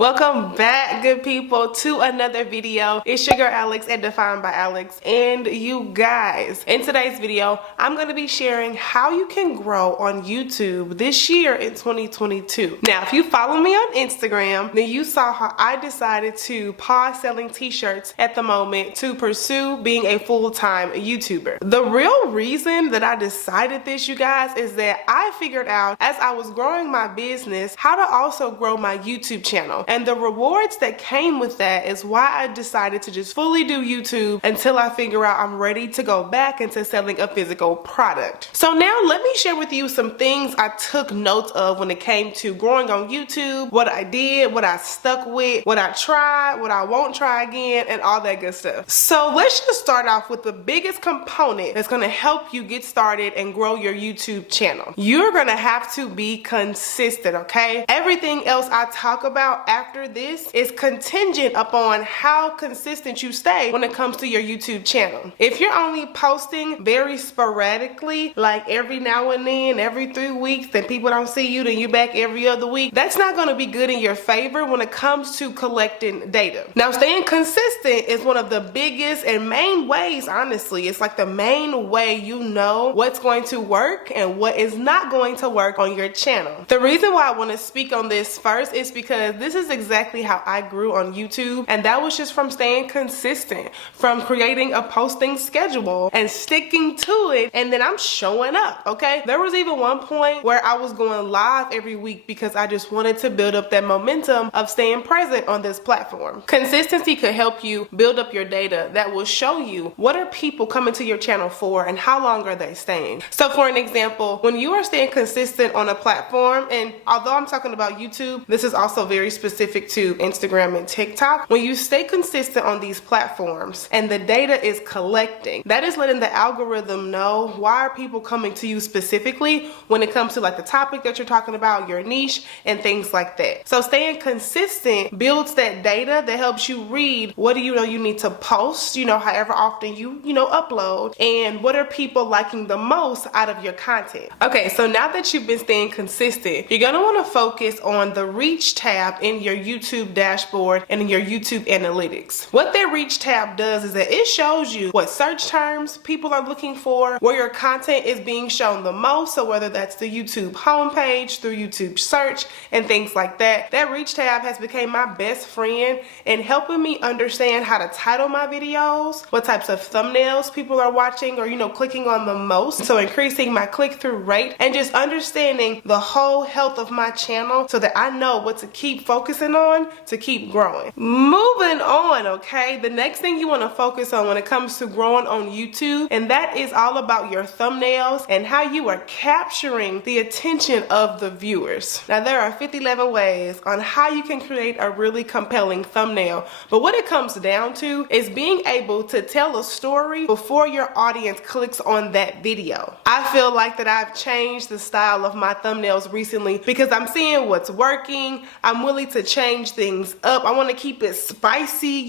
Welcome back, good people, to another video. It's your girl Alex at Defined by Alex, and you guys, in today's video I'm going to be sharing how you can grow on YouTube this year in 2022. Now, if you follow me on Instagram, then you saw how I decided to pause selling t-shirts at the moment to pursue being a full-time YouTuber. The real reason that I decided this, you guys, is that I figured out as I was growing my business how to also grow my YouTube channel. And the rewards that came with that is why I decided to just fully do YouTube until I figure out I'm ready to go back into selling a physical product. So now let me share with you some things I took notes of when it came to growing on YouTube, what I did, what I stuck with, what I tried, what I won't try again, and all that good stuff. So let's just start off with the biggest component that's going to help you get started and grow your YouTube channel. You're going to have to be consistent, okay? Everything else I talk about after this is contingent upon how consistent you stay when it comes to your YouTube channel. If you're only posting very sporadically, like every now and then, every 3 weeks, then people don't see you, then you're back every other week, that's not going to be good in your favor when it comes to collecting data. Now, staying consistent is one of the biggest and main ways, honestly. It's like the main way you know what's going to work and what is not going to work on your channel. The reason why I want to speak on this first is because this is exactly how I grew on YouTube, and that was just from staying consistent, from creating a posting schedule and sticking to it, and then I'm showing up, okay? There was even one point where I was going live every week because I just wanted to build up that momentum of staying present on this platform. Consistency could help you build up your data that will show you what are people coming to your channel for and how long are they staying. So for an example, when you are staying consistent on a platform, and although I'm talking about YouTube, this is also very specific to Instagram and TikTok. When you stay consistent on these platforms and the data is collecting, that is letting the algorithm know why are people coming to you specifically when it comes to like the topic that you're talking about, your niche, and things like that. So staying consistent builds that data that helps you read what do you know you need to post, however often you upload, and what are people liking the most out of your content. Okay, so now that you've been staying consistent, you're gonna want to focus on the reach tab in your YouTube dashboard and in your YouTube analytics. What that reach tab does is that it shows you what search terms people are looking for, where your content is being shown the most, so whether that's the YouTube homepage, through YouTube search, and things like that. That reach tab has become my best friend in helping me understand how to title my videos, what types of thumbnails people are watching or clicking on the most, so increasing my click-through rate and just understanding the whole health of my channel so that I know what to keep focusing on to keep growing. Moving on, okay, the next thing you want to focus on when it comes to growing on YouTube, and that is all about your thumbnails and how you are capturing the attention of the viewers. Now, there are 11 ways on how you can create a really compelling thumbnail, but what it comes down to is being able to tell a story before your audience clicks on that video. I feel like that I've changed the style of my thumbnails recently because I'm seeing what's working. I'm willing to change things up. I want to keep it spicy,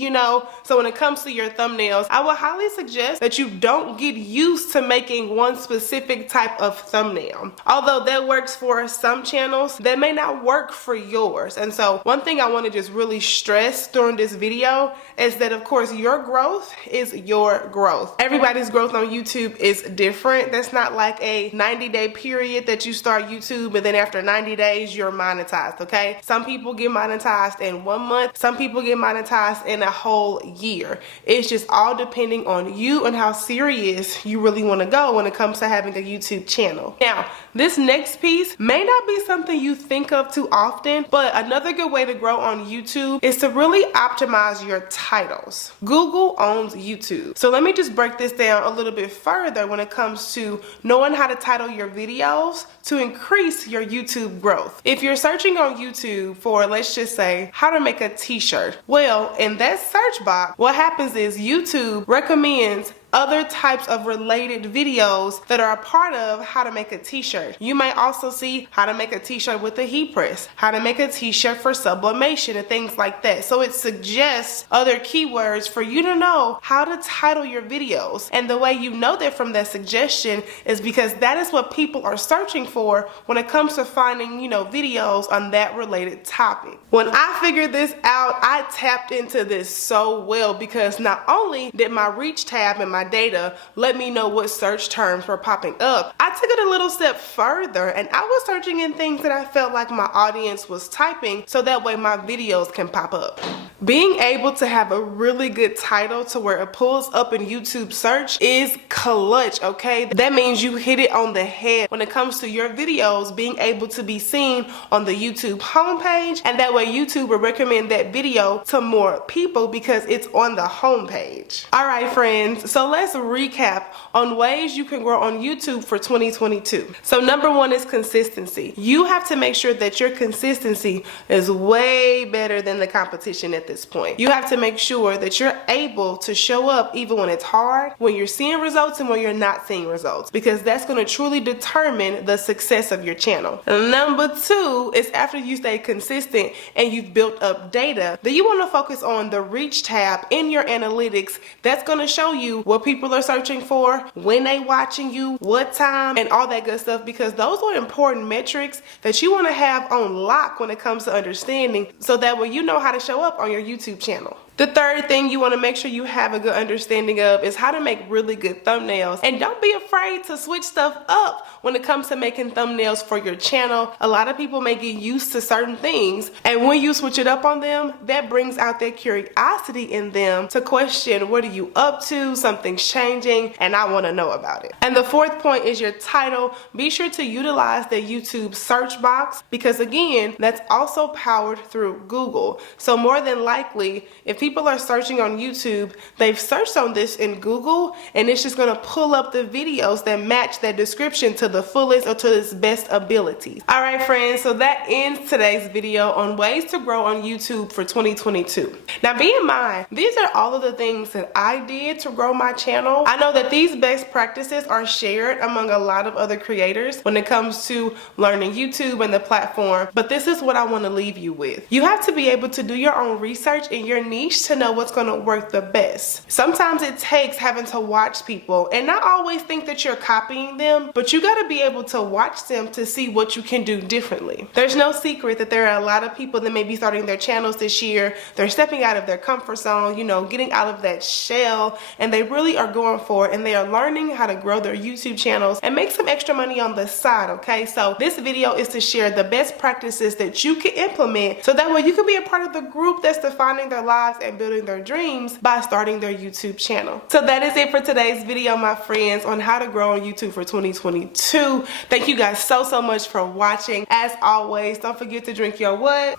so when it comes to your thumbnails, I would highly suggest that you don't get used to making one specific type of thumbnail. Although that works for some channels, that may not work for yours. And so one thing I want to just really stress during this video is that, of course, your growth is your growth. Everybody's growth on YouTube is different. That's not like a 90-day period that you start YouTube and then after 90 days you're monetized, okay? Some people get monetized in 1 month. Some people get monetized in a whole year. It's just all depending on you and how serious you really want to go when it comes to having a YouTube channel. Now, this next piece may not be something you think of too often, but another good way to grow on YouTube is to really optimize your titles. Google owns YouTube. So let me just break this down a little bit further when it comes to knowing how to title your videos to increase your YouTube growth. If you're searching on YouTube for, let's just say, how to make a t-shirt, well, in that search box, what happens is YouTube recommends other types of related videos that are a part of how to make a t-shirt. You may also see how to make a t-shirt with a heat press, how to make a t-shirt for sublimation and things like that. So it suggests other keywords for you to know how to title your videos. And the way you know that from that suggestion is because that is what people are searching for when it comes to finding, videos on that related topic. When I figured this out, I tapped into this so well because not only did my reach tab and my data let me know what search terms were popping up, I took it a little step further and I was searching in things that I felt like my audience was typing so that way my videos can pop up. Being able to have a really good title to where it pulls up in YouTube search is clutch, okay? That means you hit it on the head when it comes to your videos being able to be seen on the YouTube homepage, and that way YouTube will recommend that video to more people because it's on the homepage. All right, friends, so let's recap on ways you can grow on YouTube for 2022. So number one is consistency. You have to make sure that your consistency is way better than the competition at this point. You have to make sure that you're able to show up even when it's hard, when you're seeing results and when you're not seeing results, because that's going to truly determine the success of your channel. And number two is after you stay consistent and you've built up data, then you want to focus on the reach tab in your analytics. That's going to show you what people are searching for, when they watching you, what time, and all that good stuff, because those are important metrics that you want to have on lock when it comes to understanding, so that way you know how to show up on your YouTube channel. The third thing you want to make sure you have a good understanding of is how to make really good thumbnails. And don't be afraid to switch stuff up when it comes to making thumbnails for your channel. A lot of people may get used to certain things, and when you switch it up on them, that brings out that curiosity in them to question, what are you up to? Something's changing and I want to know about it. And the fourth point is your title. Be sure to utilize the YouTube search box, because again, that's also powered through Google. So more than likely, if people are searching on YouTube, they've searched on this in Google, and it's just going to pull up the videos that match that description to the fullest or to its best abilities. All right, friends, so that ends today's video on ways to grow on YouTube for 2022. Now, bear in mind, these are all of the things that I did to grow my channel. I know that these best practices are shared among a lot of other creators when it comes to learning YouTube and the platform, but this is what I want to leave you with. You have to be able to do your own research in your niche to know what's going to work the best. Sometimes it takes having to watch people and not always think that you're copying them, but you got to be able to watch them to see what you can do differently. There's no secret that there are a lot of people that may be starting their channels this year. They're stepping out of their comfort zone, getting out of that shell, and they really are going for it, and they are learning how to grow their YouTube channels and make some extra money on the side, okay? So this video is to share the best practices that you can implement so that way you can be a part of the group that's defining their lives and building their dreams by starting their YouTube channel. So that is it for today's video, my friends, on how to grow on YouTube for 2022. Thank you guys so much for watching. As always, don't forget to drink your what?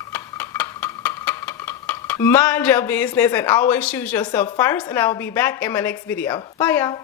Mind your business, and always choose yourself first, and I will be back in my next video. Bye, y'all.